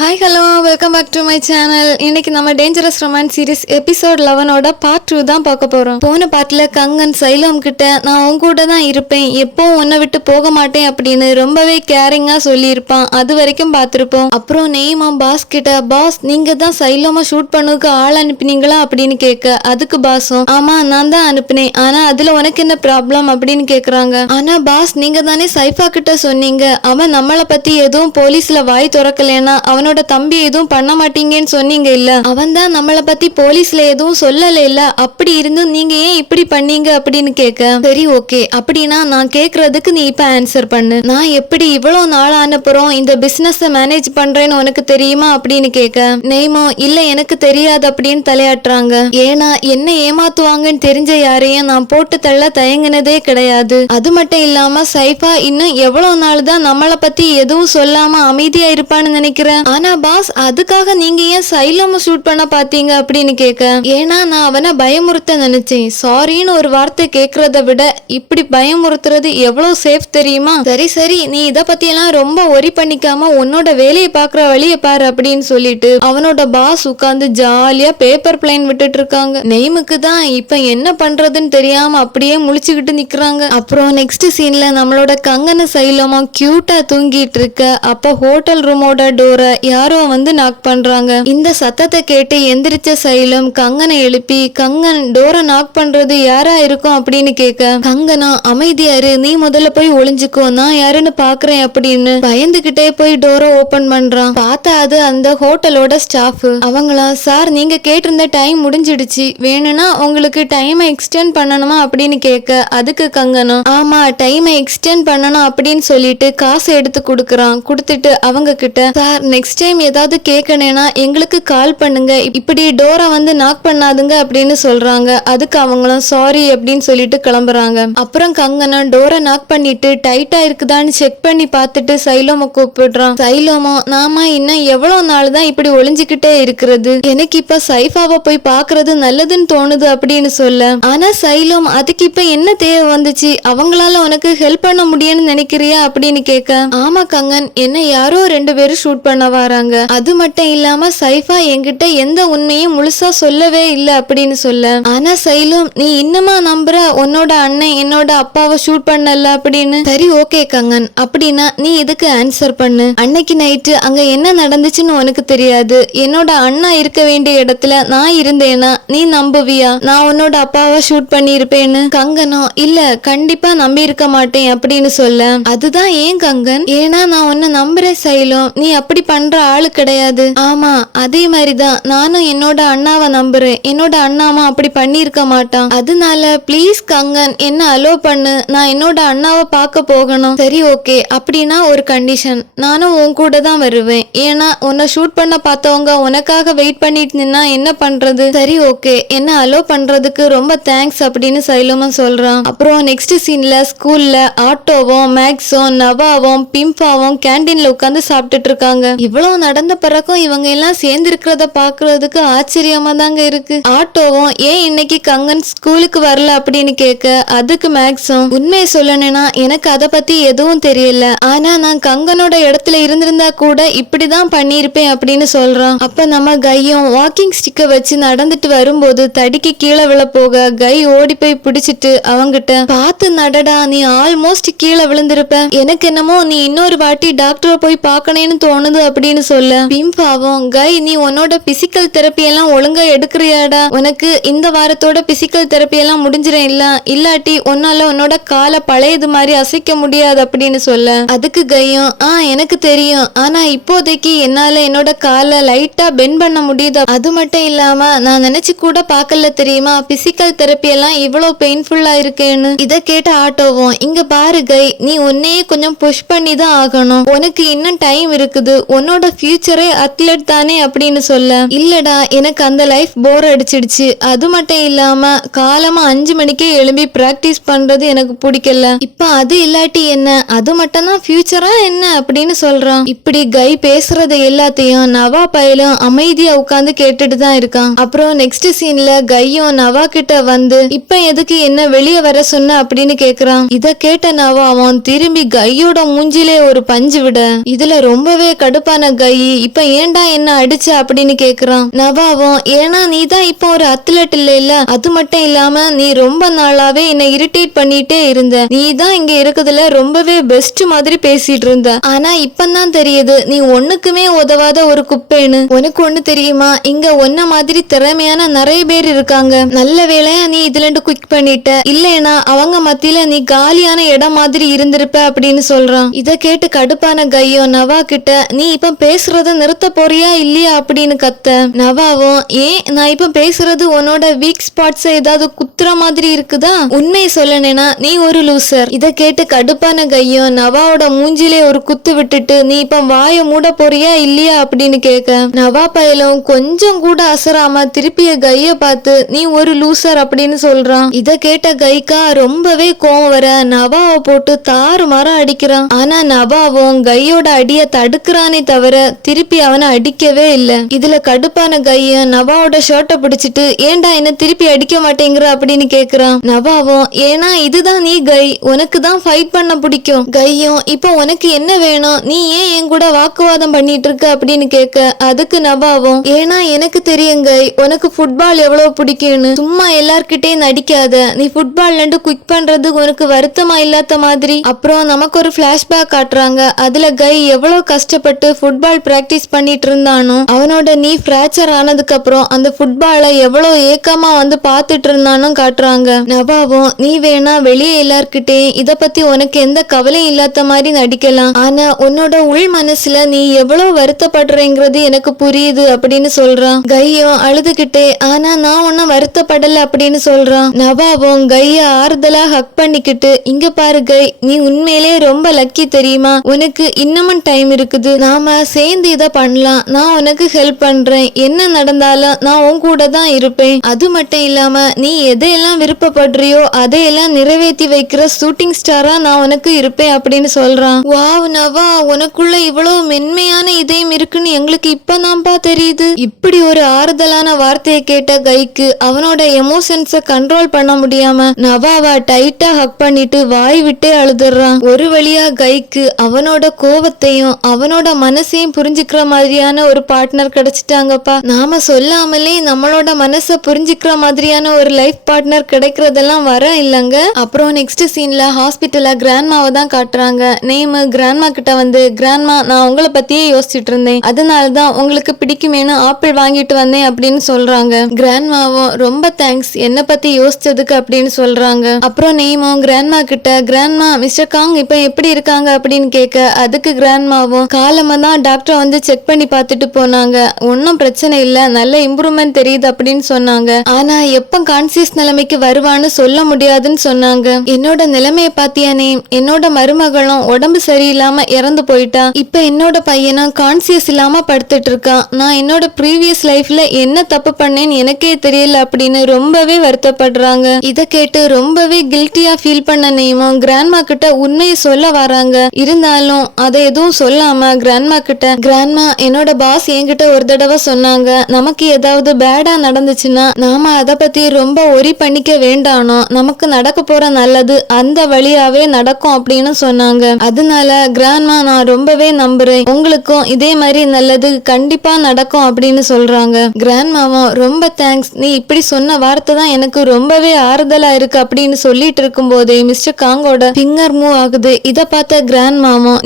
Hi hello welcome back to my channel. இன்னைக்கு நம்ம dangerous romance series episode 11ஓட part 2 தான் பார்க்க போறோம். போன பார்ட்ல கங்கன் சைலம் கிட்ட நான் உன் கூட தான் இருப்பேன், எப்போ உன்னை விட்டு போக மாட்டேன் அப்படின்னு ரொம்பவே கேரிங்கா சொல்லியிருப்பான். அது வரைக்கும் பார்த்துருப்போம். அப்புறம் நெய்மா பாஸ் கிட்ட, பாஸ் நீங்க தான் சைலமா ஷூட் பண்ணுக்கு ஆள் அனுப்பினீங்களா அப்படின்னு கேட்க, அதுக்கு பாஸும் ஆமா நான் தான் அனுப்பினேன், ஆனா அதுல உனக்கு என்ன ப்ராப்ளம் அப்படின்னு கேக்குறாங்க. ஆனா பாஸ் நீங்க தானே சைஃபா கிட்ட சொன்னீங்க அவன் நம்மளை பத்தி எதுவும் போலீஸ்ல வாய் திறக்கலன்னா அவனோட தம்பி எதுவும் பண்ண மாட்டீங்கன்னு சொன்னீங்க இல்ல, அவன் தான் நம்மளை பத்தி போலீஸ்ல எதுவும் சொல்லல இல்ல, அப்படி இருந்து நீங்க ஏன் இப்படி பண்ணீங்க அப்படின்னு கேட்க, சரி ஓகே அப்படின்னா நான் கேக்குறதுக்கு நீ இப்ப ஆன்சர் பண்ணு, நான் எப்படி இவ்வளவு நாள் அனுப்புறோம் இந்த பிசினஸ் மேனேஜ் பண்றேன்னு உனக்கு தெரியுமா அப்படின்னு கேட்க, நெய்மோ இல்ல எனக்கு தெரியாது அப்படின்னு தலையாட்டுறாங்க. ஏன்னா என்ன ஏமாத்துவாங்கன்னு தெரிஞ்ச யாரையும் நான் போட்டு தள்ள தயங்கினதே கிடையாது. அது மட்டும் இல்லாம சைஃபா இன்னும் எவ்வளவு நாள் தான் நம்மளை பத்தி எதுவும் சொல்லாம அமைதியா இருப்பான்னு நினைக்கிறேன். ஆனா பாஸ் அதுக்காக நீங்க ஏன் சைலம ஷூட் பண்ண பாத்தீங்க அப்படின்னு கேட்க, ஏன்னா நான் அவனை பயமுறுத்த நினைச்சேன். சாரின்னு ஒரு வார்த்தை கேக்குறத விட இப்படி பயமுறுத்துறது எவ்வளவு சேஃப் தெரியுமா. சரி சரி நீ இத பத்தி எல்லாம் ரொம்ப ஒரி பண்ணிக்காம உன்னோட வேலையை பாக்குற வழியை பாரு அப்படின்னு சொல்லிட்டு அவனோட பாஸ் உட்கார்ந்து ஜாலியா பேப்பர் பிளைன் விட்டுட்டு இருக்காங்க. நெய்முக்கு தான் இப்ப என்ன பண்றதுன்னு தெரியாம அப்படியே முழிச்சுக்கிட்டு நிக்கிறாங்க. அப்புறம் நெக்ஸ்ட் சீன்ல நம்மளோட கங்கன சைலமா கியூட்டா தூங்கிட்டு இருக்க, அப்ப ஹோட்டல் ரூமோட டோரை யாரோ வந்து நாக் பண்றாங்க. இந்த சத்தத்தை கேட்டு எந்திரிச்ச சைலம் கங்கனை எழுப்பி, கங்கன் டோரை நாக் பண்றது யாரா இருக்கும் அப்படின்னு கேட்க, கங்கனா அமைதியாரு நீ முதல்ல போய் ஒளிஞ்சுக்கோ நான் யாருன்னு பாக்குறேன் அப்படின்னு பயந்துகிட்டே போய் டோரை ஓபன் பண்றான். பார்த்தா அது அந்த ஹோட்டலோட ஸ்டாஃப். அவங்களா, சார் நீங்க கேட்டிருந்த டைம் முடிஞ்சிடுச்சு, வேணும்னா உங்களுக்கு டைமை எக்ஸ்டெண்ட் பண்ணணுமா அப்படின்னு கேட்க, அதுக்கு கங்கனும் ஆமா டைமை எக்ஸ்டெண்ட் பண்ணணும் அப்படின்னு சொல்லிட்டு காசு எடுத்து கொடுக்கறான். கொடுத்துட்டு அவங்க கிட்ட, சார் நெக்ஸ்ட் டைம் ஏதாவது கேட்கணும்னா எங்களுக்கு கால் பண்ணுங்க, இப்படி டோரை வந்து நாக் பண்ணாதுங்க அப்படின்னு சொல்றாங்க. அதுக்கு அவங்களும் சாரி அப்படின்னு சொல்லிட்டு கிளம்புறாங்க. அப்புறம் கங்கனா டோரை நாக் பண்ணிட்டு டைட்டா இருக்குதான்னு செக் பண்ணி பார்த்துட்டு சைலோம கூப்பிடுறான். சைலோமோ நாம இன்னும் எவ்வளவு நாள் தான் இப்படி ஒளிஞ்சுக்கிட்டே இருக்கிறது, எனக்கு இப்ப சைஃபாவை போய் பாக்குறது நல்லதுன்னு தோணுது அப்படின்னு சொல்ல, ஆனா சைலோம் அதுக்கு இப்ப என்ன தேவை வந்துச்சு, அவங்களால உனக்கு ஹெல்ப் பண்ண முடியும்னு நினைக்கிறியா அப்படின்னு கேட்க, ஆமா கங்கன் என்ன யாரோ 2 பேரும் ஷூட் பண்ண வராங்க, அது மட்டும் இல்லாம சைஃபா என்கிட்ட எந்த உண்மையும் முழுசா சொல்லவே இல்ல அப்படின்னு சொல்ல, ஆனா சைலம் நீ இன்னுமா நம்புற உன்னோட அண்ணன் என்னோட அப்பாவை ஷூட் பண்ணல அப்படின்னு. சரி ஓகே கங்கன் அப்படின்னா நீ இதுக்கு ஆன்சர் பண்ணு, அன்னைக்கு நைட்டு அங்க என்ன நடந்துச்சுன்னு உனக்கு தெரியாது, என்னோட அண்ணா இருக்க வேண்டிய இடத்துல நான் இருந்தேனா நீ நம்புவியா நான் உன்னோட அப்பாவை ஷூட் பண்ணி இருப்பேன்னு. கங்கனோ இல்ல கண்டிப்பா நம்பி இருக்க மாட்டேன் அப்படின்னு சொல்ல, அதுதான் ஏன் கங்கன், ஏன்னா நான் உன்னை நம்புறேன் சைலம், நீ அப்படி பண்ற ஆளு கிடையாது. ஆமா அதே மாதிரிதான் நானும் என்னோட அண்ணாவை நம்புறேன், என்னோட அண்ணாமா அப்படி பண்ணிருக்க மாட்டான், அதனால பிளீஸ் கங்கன் என்ன அலோ பண்ணு, நான் என்னோட அண்ணாவை பார்க்க போகணும். சரி ஓகே அப்படின்னா ஒரு கண்டிஷன், நானும் உன் கூட தான் வருவேன், ஏன்னா உன்னை ஷூட் பண்ண பார்த்தவங்க உனக்காக வெயிட் பண்ணிட்டு நின்னா என்ன பண்றது. சரி ஓகே என்ன அலோ பண்றதுக்கு ரொம்ப தேங்க்ஸ் அப்படின்னு சைலமா சொல்றான். அப்புறம் நெக்ஸ்ட் சீன்ல ஸ்கூல்ல ஆட்டோவும் மேக்ஸும் நவாவும் பிம்பாவும் கேண்டீன்ல உட்காந்து சாப்பிட்டுட்டு இருக்காங்க. இவ்வளவு நடந்த பிறகும் இவங்க எல்லாம் சேர்ந்து இருக்கிறத பாக்குறதுக்கு ஆச்சரியமா தாங்க இருக்கு. ஆட்டோவும் ஏன் இன்னைக்கு கங்கன் ஸ்கூலுக்கு வரல அப்படின்னு கேட்க, அதுக்கு மேக்ஸும் உண்மையை சொல்லணும்னா எனக்கு அதை பத்தி எதுவும் தெரியல, ஆனா நான் கங்கனோட இடத்துல இருந்திருந்தா கூட இப்படிதான் பண்ணிருப்பேன் அப்படின்னு சொல்றான். அப்ப நம்ம கையும் வாக்கிங் ஸ்டிக்க வச்சு நடந்துட்டு வரும்போது தடிக்கு கீழே விழ போக கை ஓடி போய் பிடிச்சிட்டு அவங்கிட்ட, பார்த்து நடடா நீ ஆல்மோஸ்ட் கீழே விழுந்திருப்ப, எனக்கு என்னமோ நீ இன்னொரு வாட்டி டாக்டரை போய் பார்க்கணும்னு தோணுது அப்படின்னு சொல்ல, பிம்பாவும் கை நீ உன்னோட பிசிக்கல் தெரப்பி எல்லாம் ஒழுங்கா எடுக்கிறியாடா, உனக்கு இந்த வாரத்தோட பிசிக்கல் தெரப்பி எல்லாம் முடிஞ்சிடும் இல்ல, இல்லாட்டி உன்னால உன்னோட காலை பழையது மாதிரி அசைக்க முடியாது அப்படின்னு சொல்ல, அதுக்கு கையும் எனக்கு தெரியும், ஆனா இப்போதைக்கு என்னால என்னோட காலை லைட்டா பெண்ட் பண்ண முடியுது, அது மட்டும் இல்லாம நான் நினைச்சு கூட பார்க்கல தெரியுமா பிசிக்கல் தெரப்பி எல்லாம் இவ்வளவு பெயின்ஃபுல்லா இருக்கேன்னு. இத கேட்ட ஆட்டோவும் இங்க பாரு கை நீ உன்னையே கொஞ்சம் புஷ் பண்ணி தான் ஆகணும், உனக்கு இன்னும் டைம் இருக்குது, உன்னோட ஃபியூச்சரே அத்லெட் தானே அப்படின்னு சொல்ல, இல்லடா எனக்கு அந்த லைஃப் போர் அடிச்சிடுச்சு, அது மட்டும் இல்லாம காலமா 5 மணிக்கே எழும்பி பிராக்டிஸ் பண்றது எனக்கு பிடிக்கல, இப்ப அது இல்லாட்டி என்ன அது மட்டும் தான் ஃபியூச்சரா என்ன அப்படின்னு சொல்றான். இப்படி கை பேசுறது எல்லாத்தையும் நவா பயலும் அமைதியா உட்கார்ந்து கேட்டுட்டு தான் இருக்கான். அப்புறம் நெக்ஸ்ட் சீன்ல கையும் நவா கிட்ட வந்து இப்ப எதுக்கு என்ன வெளியே வர சொன்ன அப்படின்னு கேக்குறான். இத கேட்ட நவா அவன் திரும்பி கையோட மூஞ்சிலே ஒரு பஞ்சு விட, இதுல ரொம்பவே கடுப்பான கடுப்பான கை இப்ப ஏன்டா என்ன அடிச்ச அப்படின்னு கேக்குறான். நவாவும் ஏன்னா நீ தான் இப்ப ஒரு அத்லட் இல்ல, அது மட்டும் இல்லாம நீ ரொம்ப நாளாவே என்ன இரிட்டேட் பண்ணிட்டே இருந்த, நீ தான் இங்க இருக்குதுல ரொம்பவே பெஸ்ட் மாதிரி பேசிட்டு இருந்த. ஆனா இப்பதான் தெரியுது நீ ஒண்ணுக்குமே உதவாத ஒரு குப்பைன்னு. உனக்கு ஒண்ணு தெரியுமா, இங்க ஒன்ன மாதிரி திறமையான நிறைய பேர் இருக்காங்க. நல்ல வேளையா நீ இதுல குவிக் பண்ணிட்ட, இல்லைனா அவங்க மத்தியில நீ காலியான இடம் மாதிரி இருந்திருப்ப அப்படின்னு சொல்றான். இத கேட்டு கடுப்பான கையோ நவா கிட்ட நீ இப்ப பேசுறத நிறுத்த போறியா இல்லையா அப்படின்னு கத்த. நவாவும் ஏன் நான் இப்ப பேசுறது உன்னோட வீக் ஸ்பாட்ஸ் ஏதாவது குத்துற மாதிரி இருக்குதா, உண்மையை சொல்லனேனா நீ ஒரு லூசர். இத கேட்டு கடுப்பான கையோ நவாவோட மூஞ்சிலே ஒரு குத்து விட்டுட்டு நீ இப்ப வாய மூட போறியா இல்லையா அப்படின்னு கேட்க. நவா பயலும் கொஞ்சம் கூட அசராம திருப்பிய கைய பார்த்து நீ ஒரு லூசர் அப்படின்னு சொல்றான். இத கேட்ட கைக்கா ரொம்பவே கோவம் வர நவாவை போட்டு தாறுமாற அடிக்கிறான். ஆனா நவாவும் கையோட அடிய தடுக்கிறானே தவிர திருப்பி அவனை அடிக்கவே இல்ல. இதுல கடுப்பான கைய நவாவோட ஷர்ட்டை பிடிச்சிட்டு ஏன்டா என்ன திருப்பி அடிக்க மாட்டேங்கிற அப்படின்னு கேக்குறான். நவாவும் ஏன்னா இதுதான் நீ கை, உனக்கு தான் ஃபைட் பண்ண பிடிக்கும். கையும் இப்போ உனக்கு என்ன வேணும், நீ ஏன் என் கூட வாக்குவாதம் பண்ணிட்டு இருக்க அப்படின்னு கேட்க. அதுக்கு நவாவும் ஏன்னா எனக்கு தெரியும் கை உனக்கு ஃபுட்பால் எவ்வளவு பிடிக்கும்னு, சும்மா எல்லார்கிட்டயும் நடிக்காத, நீ ஃபுட்பால் குவிக் பண்றது உனக்கு வருத்தமா இல்லாத மாதிரி. அப்புறம் நமக்கு ஒரு பிளாஷ்பேக் காட்டுறாங்க. அதுல கை எவ்வளவு கஷ்டப்பட்டு ஃபுட்பால் பிராக்டிஸ் பண்ணிட்டு இருந்தானோ, அவனோட நீ பிராக்சர் ஆனதுக்கு அப்புறம் அந்த ஃபுட்பாலை எவ்வளவு ஏக்கமா வந்து பாத்துட்டு இருந்தானும் காட்டுறாங்க. நவாவும் நீ வேணா வெளியே எல்லார்கிட்டயும் இத பத்தி உனக்கு எந்த கவலையும் இல்லாத மாதிரி நடிக்கலாம், ஆனா உன்னோட உள் மனசுல நீ எவ்வளவு வருத்தப்படுறேங்கிறது எனக்கு புரியுது அப்படின்னு சொல்றான். கையும் அழுதுகிட்டே ஆனா நான் ஒன்னும் வருத்தப்படல அப்படின்னு சொல்றான். நவாவும் கைய ஆறுதலா ஹக் பண்ணிக்கிட்டு இங்க பாரு கை, நீ உண்மையிலே ரொம்ப லக்கி தெரியுமா, உனக்கு இன்னமும் டைம் இருக்குது, நாம சேர்ந்து இத பண்ணலாம், நான் உனக்கு ஹெல்ப் பண்றேன், என்ன நடந்தாலும் நான் உன் கூட தான் இருப்பேன், அது மட்டும் இல்லாம நீ எதையெல்லாம் விருப்பப்படுறியோ அதையெல்லாம் நிறைவேற்றி வைக்கிற ஷூட்டிங் ஸ்டாரா நான் உனக்கு இருப்பேன் அப்படின்னு சொல்றான். வாவ் நவா, உனக்குள்ள இவ்வளவு மென்மையான இதயம் இருக்குன்னு எங்களுக்கு இப்பதான்ப்பா தெரியுது. இப்படி ஒரு ஆறுதலான வார்த்தையை கேட்ட கைக்கு அவனோட எமோஷன்ஸ கண்ட்ரோல் பண்ண முடியாம நவாவா டைட்டா ஹக் பண்ணிட்டு வாய் விட்டே அழுதுறான். ஒரு வழியா கைக்கு அவனோட கோவத்தையும் அவனோட மனசையும் புரிஞ்சுக்கிற மாதிரியான ஒரு பார்ட்னர் கிடைச்சிட்டாங்கப்பா. நாம சொல்லாமலே நம்மளோட மனசை புரிஞ்சுக்கிற மாதிரியான ஒரு லைஃப் பார்ட்னர் கிடைக்கிறதெல்லாம் வர இல்லங்க. அப்புறம் நெக்ஸ்ட் சீன்ல ஹாஸ்பிட்டல்ல கிராண்ட்மாவை தான் காட்டுறாங்க. நேம் கிராண்ட்மா கிட்ட வந்து கிராண்ட்மா நான் உங்களை பத்தியே யோசிச்சுட்டு இருந்தேன், அதனாலதான் உங்களுக்கு பிடிக்குமேனு ஆப்பிள் வாங்கிட்டு வந்தேன் அப்படின்னு சொல்றாங்க. கிராண்ட்மாவும் ரொம்ப தேங்க்ஸ் என்ன பத்தி யோசிச்சதுக்கு அப்படின்னு சொல்றாங்க. அப்புறம் நேமும் கிராண்ட்மா கிட்ட கிராண்ட்மா மிஸ்டர் காங் இப்ப எப்படி இருக்காங்க அப்படின்னு கேட்க. அதுக்கு கிராண்ட்மாவும் காலமா தான் டாக்டர் வந்து செக் பண்ணி பார்த்துட்டு போனாங்க, ஒன்னும் பிரச்சனை இல்ல, நல்ல இம்ப்ரூவ்மெண்ட் தெரியுது அப்படின்னு சொன்னாங்க, ஆனா எப்ப கான்சியஸ் நிலைமைக்கு வருவான்னு சொல்ல முடியாதுன்னு சொன்னாங்க. என்னோட நிலைமைய பாத்தியானே, என்னோட மருமகளும் உடம்பு சரியில்லாம இறந்து போயிட்டா, இப்ப என்னோட பையனும் கான்சியஸ் இல்லாம படுத்துட்டு இருக்கான், நான் என்னோட ப்ரீவியஸ் லைஃப்ல என்ன தப்பு பண்ணேன்னு எனக்கே தெரியல அப்படின்னு ரொம்பவே வருத்தப்படுறாங்க. இத கேட்டு ரொம்பவே கில்ட்டியா ஃபீல் பண்ண நேமும் கிராண்ட்மா கிட்ட உண்மையை சொல்ல வராங்க. இருந்தாலும் அதை எதுவும் சொல்லாம கிராண்ட்மா கிட்ட கிராண்ட்மா என்னோட பாஸ் என்கிட்ட ஒரு தடவை சொன்னாங்க, நமக்கு ஏதாவது பேடா நடந்துச்சுன்னா நாம அத பத்தி ரொம்ப ஒரி பண்ணிக்க வேண்டானோ, நமக்கு நடக்க போற நல்லது அந்த வழியாவே நடக்கும் அப்படின்னு சொன்னாங்க. அதனால கிராண்ட்மா நான் ரொம்பவே நம்புறேன், உங்களுக்கும் இதே மாதிரி நல்லது கண்டிப்பா நடக்கும் அப்படின்னு சொல்றாங்க. கிராண்ட்மாவும் ரொம்ப தேங்க்ஸ், நீ இப்படி சொன்ன வார்த்தை தான் எனக்கு ரொம்பவே ஆறுதலா இருக்கு அப்படின்னு சொல்லிட்டு இருக்கும் போதே மிஸ்டர் காங்கோட ஃபிங்கர் மூவ் ஆகுது. இத பார்த்த கிராண்ட்மாவும்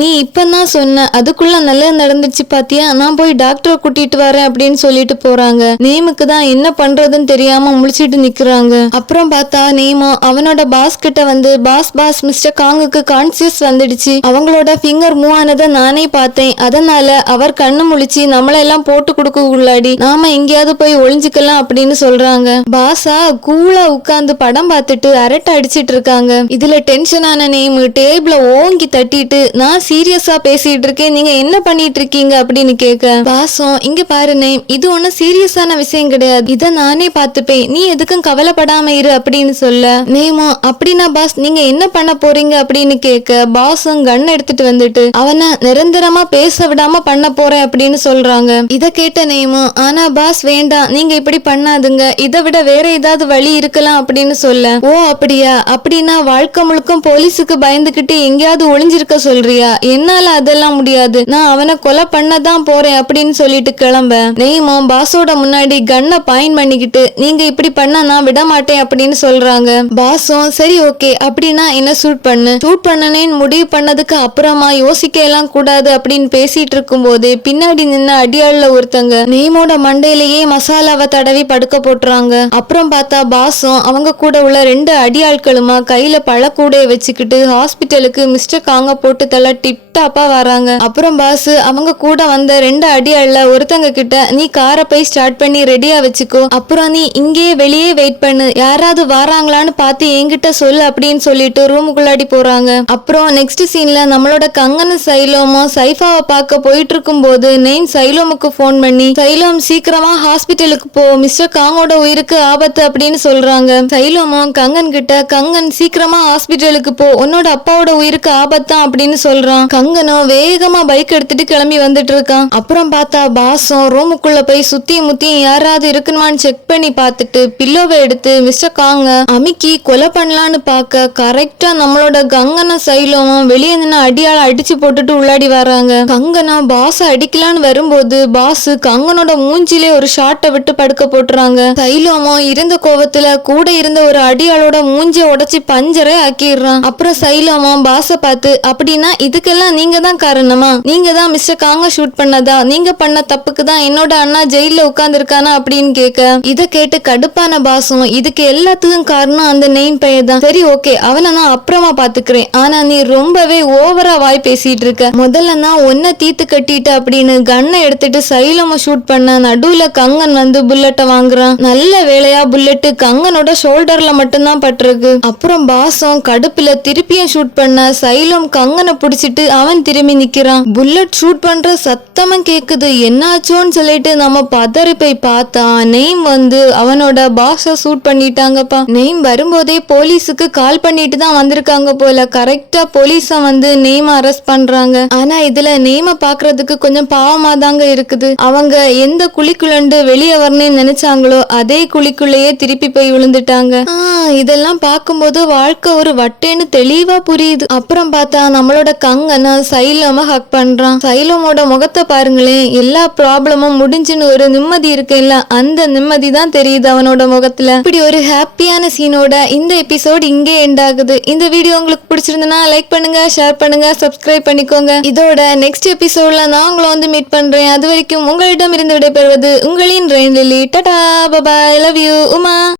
நீ இப்பதான் சொன்ன, அதுக்குள்ள நல்லது நடந்துச்சு பாத்தியா, நான் போய் டாக்டரை கூட்டிட்டு வரேன் அப்படின்னு சொல்லிட்டு போறாங்க. நேமுக்கு தான் என்ன பண்றதுன்னு தெரியாம முழிச்சிட்டு நிக்கிறாங்க. அப்புறம் பார்த்தா நேமோ அவனோட பாஸ் கிட்ட வந்து பாஸ் மிஸ்டர் காங்குக்கு கான்சியஸ் வந்துடுச்சு, அவங்களோட ஃபிங்கர் மூவ் ஆனதை நானே பார்த்தேன், அதனால அவர் கண்ணு முழிச்சு நம்மளெல்லாம் போட்டு கொடுக்க உள்ளாடி நாம எங்கேயாவது போய் ஒளிஞ்சுக்கலாம் அப்படின்னு சொல்றாங்க. பாஸா கூலா உட்கார்ந்து படம் பார்த்துட்டு அரட்டை அடிச்சிட்டு இருக்காங்க. இதுல டென்ஷனான நேம் டேபிள ஓங்கி தட்டிட்டு நான் சீரியஸா பேசிட்டு இருக்கேன், நீங்க என்ன பண்ணிட்டு இருக்கீங்க அப்படின்னு கேட்க. பாஸும் இங்க பாரு நேம், இது ஒன்னும் சீரியஸான விஷயம் கிடையாது, இத நானே பார்த்துப்பேன், நீ எதுக்கும் கவலைப்படாம இரு அப்படின்னு சொல்ல. நேமோ அப்படின்னா பாஸ் நீங்க என்ன பண்ண போறீங்க அப்படின்னு கேட்க. பாஸும் கன் எடுத்துட்டு வந்துட்டு அவனை நிரந்தரமா பேச விடாம பண்ண போறேன் அப்படின்னு சொல்றாங்க. இத கேட்ட நேமோ ஆனா பாஸ் வேண்டாம், நீங்க இப்படி பண்ணாதுங்க, இதை விட வேற ஏதாவது வழி இருக்கலாம் அப்படின்னு சொல்ல. ஓ அப்படியா, அப்படின்னா வாழ்க்கை முழுக்கும் போலீஸுக்கு பயந்துகிட்டு எங்கேயாவது ஒளிஞ்சிருக்க சொல்றியா, என்னால அதெல்லாம் முடியாது, நான் அவனை கொலை பண்ணதான் போறேன் அப்படின்னு சொல்லிட்டு கிளம்ப நெய்மும் பாஸோட முன்னாடி கன்னை பாயிண்ட் பண்ணிக்கிட்டு நீங்க இப்படி பண்ண நான் விட மாட்டேன் அப்படின்னு சொல்றாங்க. பாஸும் சரி ஓகே அப்படின்னா என்ன ஷூட் பண்ணனேன்னு முடிவு பண்ணதுக்கு அப்புறமா யோசிக்க எல்லாம் கூடாது அப்படின்னு பேசிட்டு இருக்கும் போது பின்னாடி நின்ன அடியாள்ல ஒருத்தங்க நெய்மோட மண்டையிலேயே மசாலாவை தடவி படுக்க போட்டுறாங்க. அப்புறம் பார்த்தா பாஸும் அவங்க கூட உள்ள 2 அடியாட்களுமா கையில பழக்கூடைய வச்சுக்கிட்டு ஹாஸ்பிட்டலுக்கு மிஸ்டர் காங்க போட்டு தள்ள டிப் டாப்பா வராங்க. அப்புறம் பாஸ் அவங்க கூட வந்த 2 அடியாள்ல ஒருத்தங்க கிட்ட நீ காரை போய் ஸ்டார்ட் பண்ணி ரெடியா வச்சுக்கோ, அப்புறம் நீ இங்கே வெளியே வெயிட் பண்ணு, யாராவது வராங்களான்னு பார்த்து என்கிட்ட சொல்லு அப்படின்னு சொல்லிட்டு ரூமுக்குள்ளாடி போறாங்க. அப்புறம் நெக்ஸ்ட் சீன்ல நம்மளோட கங்கனும் சைலோமும் சைஃபாவை பார்க்க போயிட்டு இருக்கும் போது நெய்ம் சைலோமுக்கு போன் பண்ணி சைலோம் சீக்கிரமா ஹாஸ்பிட்டலுக்கு போ, மிஸ்டர் காங்கோட உயிருக்கு ஆபத்து அப்படின்னு சொல்றாங்க. சைலோமும் கங்கன் கிட்ட கங்கன் சீக்கிரமா ஹாஸ்பிட்டலுக்கு போ, உன்னோட அப்பாவோட உயிருக்கு ஆபத்தான் அப்படின்னு சொல்றான். கங்கனும் வேகமா பைக் எடுத்துட்டு கிளம்பி வந்துட்டு இருக்கான். அப்புறம் பார்த்தா பாஸும் ரூமுக்குள்ள போய் சுத்தி முத்தியும் யாராவது இருக்குன்னு செக் பண்ணி பார்த்துட்டு பில்லோவை எடுத்து மிஸ்டர் காங்க அமிக்கி கொலை பண்ணலான்னு பார்க்க கரெக்டா நம்மளோட கங்கனும் சைலோமும் வெளியே நின்று அடியால அடிச்சு போட்டுட்டு உள்ளாடி வராங்க. கங்கனா பாஸ் அடிக்கலான்னு வரும்போது பாஸ் கங்கனோட மூஞ்சிலே ஒரு ஷாட்டை விட்டு படுக்க போட்டுறாங்க. சைலோமும் இருந்த கோவத்துல கூட இருந்த ஒரு அடியாளோட மூஞ்சிய உடைச்சு பஞ்சரே ஆக்கிடுறான். அப்புறம் சைலோமும் பாஸ பார்த்து அப்படின்னா இதுக்கெல்லாம் நீங்க தான் காரணமா, நீங்க தான் மிஸ்டர் காங்க ஷூட் பண்ணதா, நீங்க பண்ண தப்புக்கு தான் என்னோட அண்ணா ஜெயில உட்கார்ந்து இருக்கானா அப்படின்னு கேட்க இத கேட்டு கடுப்பான பாஸும் இதுக்கு எல்லாத்துக்கும் காரணம் அந்த நெய்ம் பையன் தான், சரி ஓகே அவனை நான் அப்புறமா பாத்துக்கிறேன், ஆனா நீ ரொம்பவே ஓவரா வாய் பேசிட்டு இருக்க, முதல்ல நான் ஒன்ன தீத்து கட்டிட்டு அப்படின்னு கன்னை எடுத்துட்டு சைலம ஷூட் பண்ண நடுவுல கங்கன் வந்து புல்லட்டை வாங்குறான். நல்ல வேலையா புல்லட்டு கங்கனோட ஷோல்டர்ல மட்டும்தான் பட்டிருக்கு. அப்புறம் பாஸும் கடுப்புல திருப்பியும் ஷூட் பண்ண சைலம் கங்கனை பிடிச்சிட்டு அவன் திரும்பி நிக்கிறான். புல்லட் ஷூட் பண்ற சத்தமும் கேக்குது, என்னாச்சோன்னு சொல்லிட்டு நம்ம பதறி போய் பார்த்தா நெய்ம் வந்து அவனோட பாஸ ஷூட் பண்ணிட்டாங்கப்பா. நெய்ம் வரும்போதே போலீஸுக்கு கால் பண்ணிட்டு தான் வந்திருக்காங்க போல. கரெக்டா போலீஸ வந்து நெய்ம அரெஸ்ட் பண்றாங்க. ஆனா இதுல நெய்ம பாக்குறதுக்கு கொஞ்சம் பாவமா தாங்க இருக்குது. அவங்க எந்த குழிக்குள்ளண்டு வெளியே வரணும்னு நினைச்சாங்களோ அதே குழிக்குள்ளேயே திருப்பி போய் விழுந்துட்டாங்க. இதெல்லாம் பார்க்கும்போது வாழ்க்கை ஒரு வட்டேன்னு தெளிவா புரியுது. அப்புறம் பார்த்தா நம்மளோட கங்கனை சைலம ஹக் பண்றான். சைலமோட முகத்தை பாருங்களேன், எல்லா ப்ராப்ளமும் முடிஞ்சுன்னு ஒரு நிம்மதி இருக்குல்ல, அந்த நிம்மதி தான் தெரியுது அவனோட முகத்துல. இப்படி ஒரு ஹாப்பியான சீனோட இந்த எபிசோட் இங்கே எண்ட் ஆகுது. இந்த வீடியோ உங்களுக்கு பிடிச்சிருந்தனா லைக் பண்ணுங்க, ஷேர் பண்ணுங்க, சப்ஸ்கிரைப் பண்ணிக்கோங்க. இதோட நெக்ஸ்ட் எபிசோட்ல நான் உங்களை வந்து மீட் பண்றேன். அது வரைக்கும் உங்களிடம் இருந்து விடைபெறுவது உங்களின் Rain Lily. Tata, bye bye, love you, Uma.